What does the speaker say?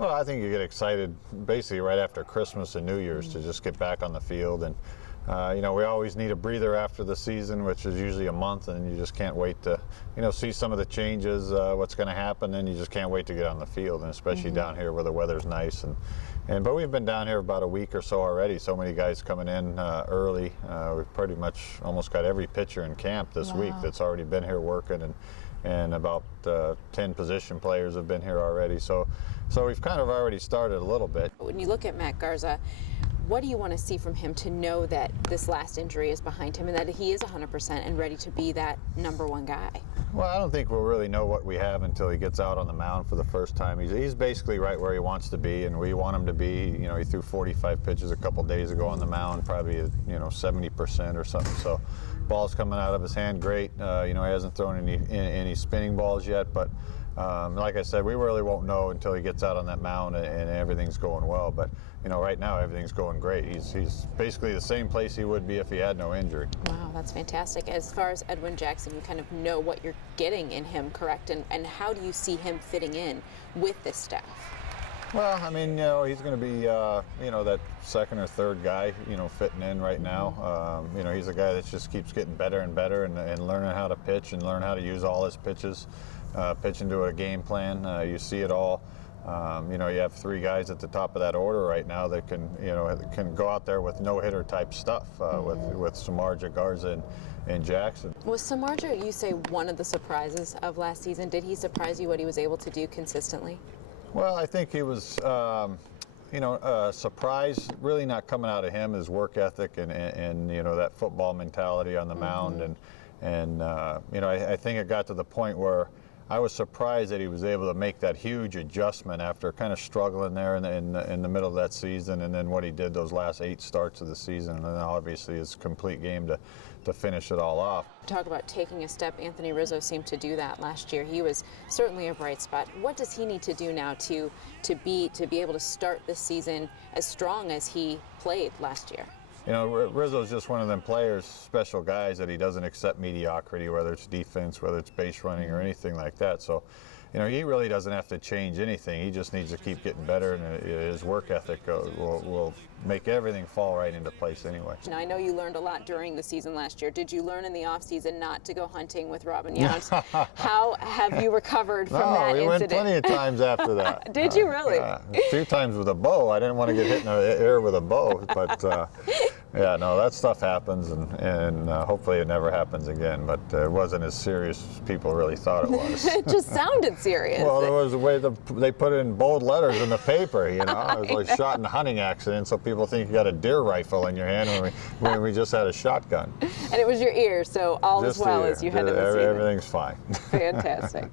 Well, I think you get excited basically right after Christmas and New Year's to just get back on the field. And, you know, we always need a breather after the season, which is usually a month, and you just can't wait to, you know, see some of the changes, what's going to happen, and you just can't wait to get on the field, and especially down here where the weather's nice. But we've been down here about a week or so already. So many guys coming in early. We've pretty much almost got every pitcher in camp this week that's already been here working, and about 10 position players have been here already. So we've kind of already started a little bit. When you look at Matt Garza, what do you want to see from him to know that this last injury is behind him and that he is 100% and ready to be that #1 guy? Well, I don't think we'll really know what we have until he gets out on the mound for the first time. He's basically right where he wants to be, and we want him to be. You know, he threw 45 pitches a couple days ago on the mound, probably, you know, 70% or something. So ball's coming out of his hand great. You know, he hasn't thrown any spinning balls yet, but like I said, we really won't know until he gets out on that mound and everything's going well. But, you know, right now everything's going great. He's basically the same place he would be if he had no injury. Wow, that's fantastic. As far as Edwin Jackson, you kind of know what you're getting in him, correct? And how do you see him fitting in with this staff? Well, I mean, you know, he's going to be, you know, that second or third guy, you know, fitting in right now. You know, he's a guy that just keeps getting better and better and learning how to pitch and learn how to use all his pitches, pitch into a game plan. You see it all. You know, you have 3 guys at the top of that order right now that can, you know, can go out there with no-hitter type stuff with Samardzija, Garza, and Jackson. Was Samardzija, you say, one of the surprises of last season? Did he surprise you what he was able to do consistently? Well, I think he was, you know, surprise really not coming out of him, his work ethic and you know, that football mentality on the mound. And you know, I think it got to the point where I was surprised that he was able to make that huge adjustment after kind of struggling there in the middle of that season, and then what he did those last 8 starts of the season, and then obviously his complete game to finish it all off. Talk about taking a step. Anthony Rizzo seemed to do that last year. He was certainly a bright spot. What does he need to do now to be able to start this season as strong as he played last year? You know, Rizzo's just one of them players, special guys, that he doesn't accept mediocrity, whether it's defense, whether it's base running or anything like that. So, you know, he really doesn't have to change anything. He just needs to keep getting better, and his work ethic will make everything fall right into place anyway. Now, I know you learned a lot during the season last year. Did you learn in the offseason not to go hunting with Robin Yount? How have you recovered from that incident? We went plenty of times after that. Did you really? A few times with a bow. I didn't want to get hit in the air with a bow, but yeah, no, that stuff happens, and hopefully it never happens again. But it wasn't as serious as people really thought it was. It just sounded serious. Well, there was a way they put it in bold letters in the paper, you know. It was like shot in a hunting accident, so people think you got a deer rifle in your hand when we just had a shotgun. And it was your ear, so all is well as you head into the season. Everything's fine. Fantastic.